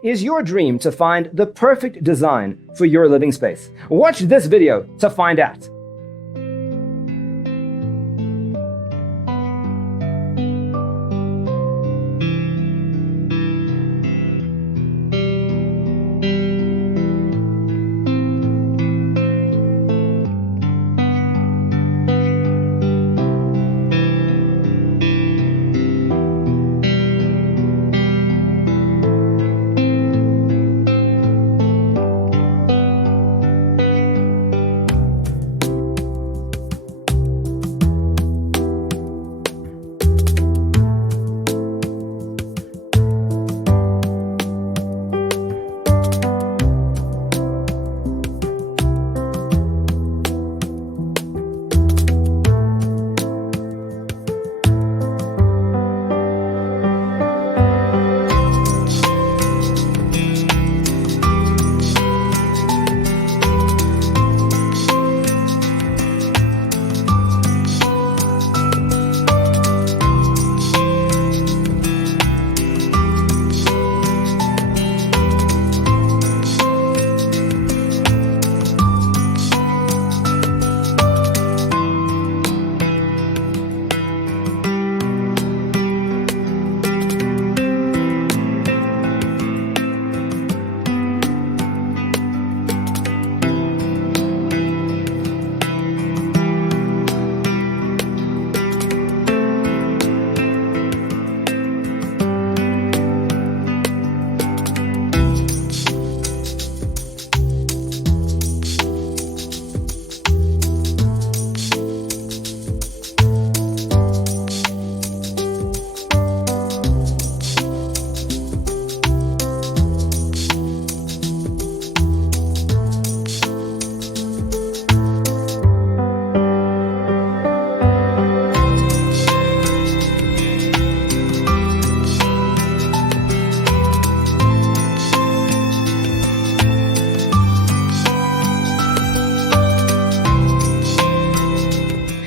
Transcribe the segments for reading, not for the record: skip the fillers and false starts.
Is your dream to find the perfect design for your living space? Watch this video to find out.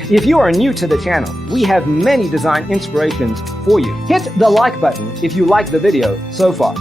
If you are new to the channel, we have many design inspirations for you. Hit the like button if you like the video so far.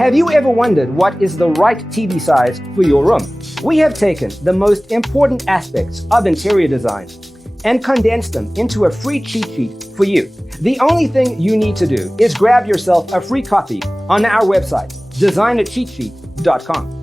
Have you ever wondered what is the right TV size for your room? We have taken the most important aspects of interior design and condensed them into a free cheat sheet for you. The only thing you need to do is grab yourself a free copy on our website, designercheatsheet.com.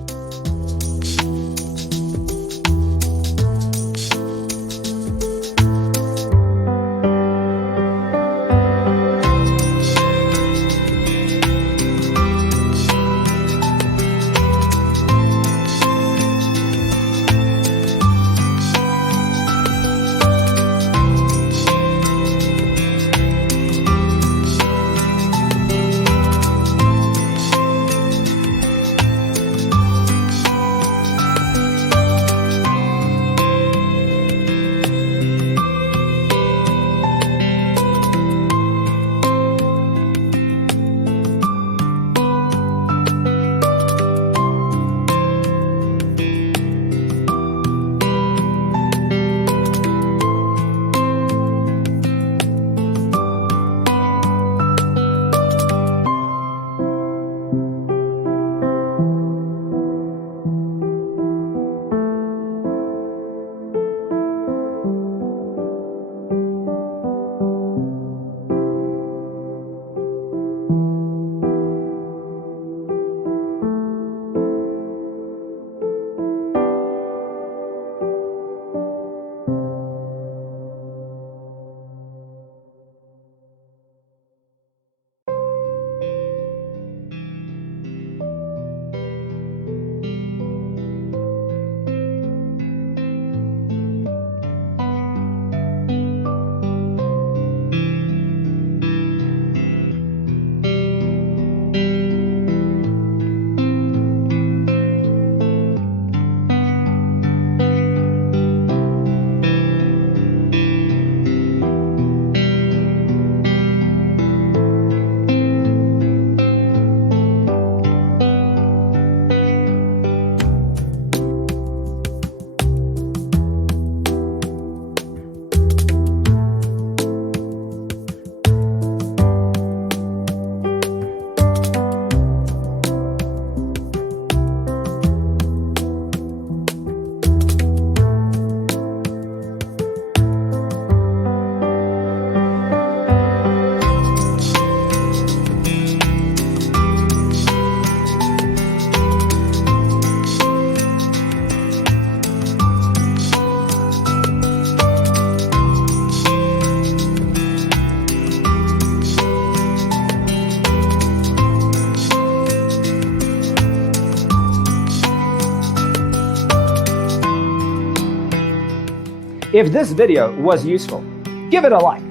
If this video was useful, give it a like.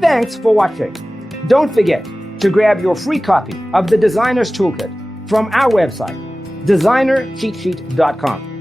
Thanks for watching. Don't forget to grab your free copy of the Designer's Toolkit from our website, designercheatsheet.com.